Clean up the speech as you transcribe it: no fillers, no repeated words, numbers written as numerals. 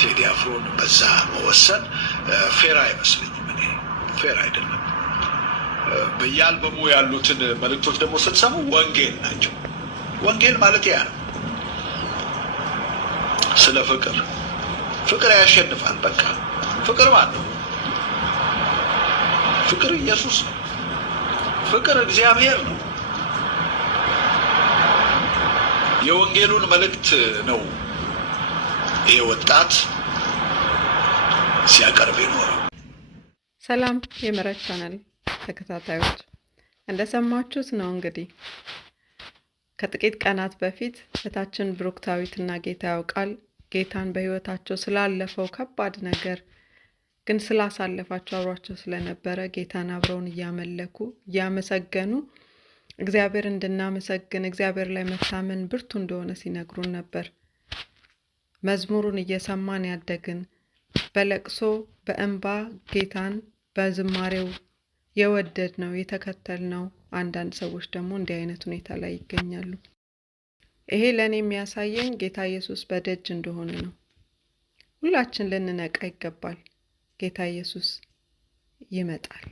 ቴዲ አፍሮን በዛ መወሰን ፌር አይመስለኝም። እኔ ፌር አይደለም። በየአልበሙ ያሉትን መልእክቶች ደግሞ ስትሰሙ ወንጌል ናቸው። ወንጌል ማለት ያ ነው። ስለ ፍቅር ያሸንፋል። በቃ ፍቅር ማለት ነው። ፍቅር ኢየሱስ ነው። ፍቅር እግዚአብሔር ነው። የወንጌሉን መልእክት ነው ይሄ ወጣት ሲያቀርብ ይኖራል። ሰላም የምህረት ቻናል ተከታታዮች እንደሰማችሁት ነው። እንግዲህ ከጥቂት ቀናት በፊት እህታችን ብሩክታዊትና ጌታ ያውቃል ጌታን በህይወታቸው ስላለፈው ከባድ ነገር ግን ስላሳለፋቸው አብሯቸው ስለነበረ ጌታን አብረውን እያመለኩ እያመሰገኑ እግዚአብሔር እንድናመሰግን እግዚአብሔር ላይ መታመን ብርቱ እንደሆነ ሲነግሩን ነበር። መዝሙሩን እየሰማን ያደግን በለቅሶ በእንባ ጌታን በዝማሬው የወደድነው የተከተልነው አንዳንድ ሰዎች ደግሞ እንዲህ አይነት ሁኔታ ላይ ይገኛሉ። ይሄ ለኔ የሚያሳየኝ ጌታ ኢየሱስ በደጅ እንደሆነ ነው። ሁላችን ልንነቃ ይገባል። ጌታ ኢየሱስ ይመጣል።